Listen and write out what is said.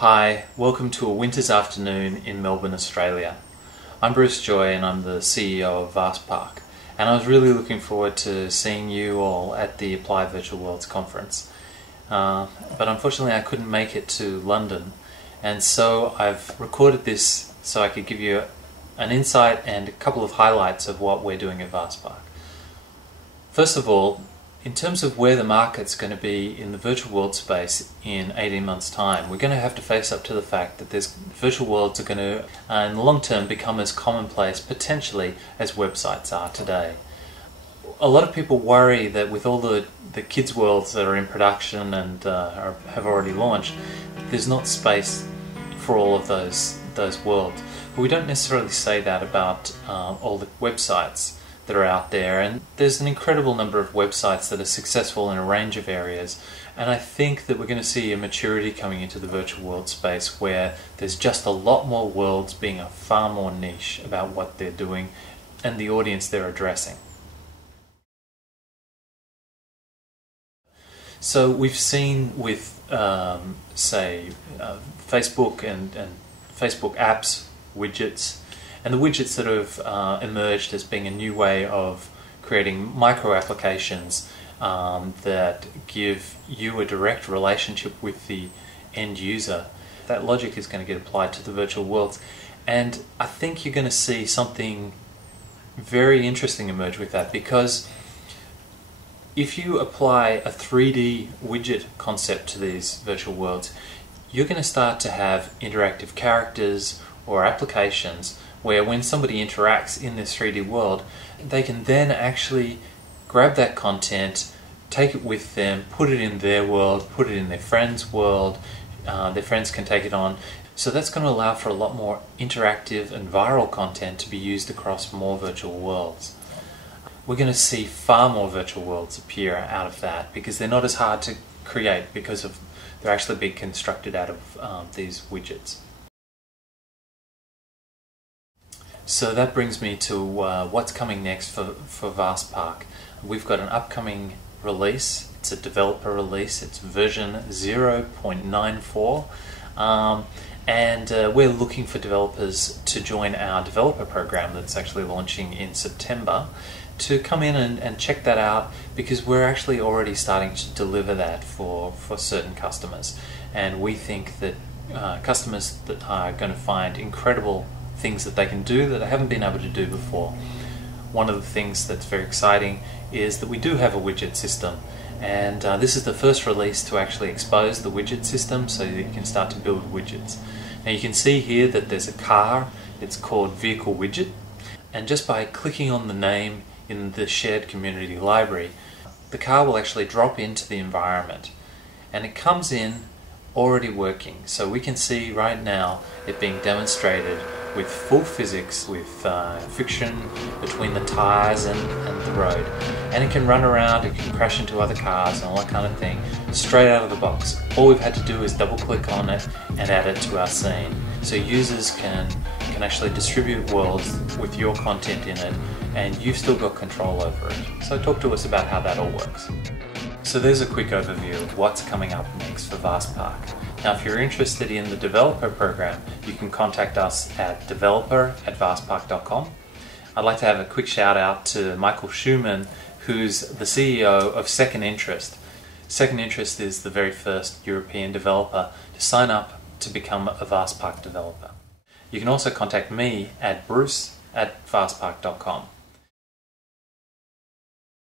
Hi, welcome to a winter's afternoon in Melbourne, Australia. I'm Bruce Joy and I'm the CEO of VastPark, and I was really looking forward to seeing you all at the Applied Virtual Worlds conference. But unfortunately I couldn't make it to London, and so I've recorded this so I could give you an insight and a couple of highlights of what we're doing at VastPark. First of all, in terms of where the market's going to be in the virtual world space in 18 months' time, we're going to have to face up to the fact that virtual worlds are going to, in the long term, become as commonplace, potentially, as websites are today. A lot of people worry that with all the kids' worlds that are in production and have already launched, there's not space for all of those worlds. But we don't necessarily say that about all the websites that are out there, and there's an incredible number of websites that are successful in a range of areas, and I think that we're going to see a maturity coming into the virtual world space where there's just a lot more worlds being far more niche about what they're doing and the audience they're addressing. So we've seen with say Facebook and Facebook apps, widgets, and the widgets that have emerged as being a new way of creating micro applications that give you a direct relationship with the end user. That logic is going to get applied to the virtual worlds, and I think you're going to see something very interesting emerge with that, because if you apply a 3D widget concept to these virtual worlds, you're going to start to have interactive characters or applications where when somebody interacts in this 3D world, they can then actually grab that content, take it with them, put it in their world, put it in their friend's world, their friends can take it on. So that's going to allow for a lot more interactive and viral content to be used across more virtual worlds. We're going to see far more virtual worlds appear out of that, because they're not as hard to create because they're actually being constructed out of these widgets. So that brings me to what's coming next for VastPark. We've got an upcoming release. It's a developer release. It's version 0.94. And we're looking for developers to join our developer program that's actually launching in September, to come in and check that out, because we're actually already starting to deliver that for certain customers. And we think that customers that are going to find incredible things that they can do that they haven't been able to do before. One of the things that's very exciting is that we do have a widget system, and this is the first release to actually expose the widget system so that you can start to build widgets. Now you can see here that there's a car. It's called Vehicle Widget, and just by clicking on the name in the shared community library, the car will actually drop into the environment, and it comes in already working. So we can see right now it being demonstrated with full physics, with friction between the tyres and the road, and it can run around, it can crash into other cars and all that kind of thing straight out of the box. All we've had to do is double click on it and add it to our scene, so users can actually distribute worlds with your content in it, and you've still got control over it. So talk to us about how that all works. So there's a quick overview of what's coming up next for VastPark. Now if you're interested in the developer program, you can contact us at developer@vastpark.com. I'd like to have a quick shout out to Michael Schumann, who's the CEO of Second Interest. Second Interest is the very first European developer to sign up to become a VastPark developer. You can also contact me at bruce@vastpark.com.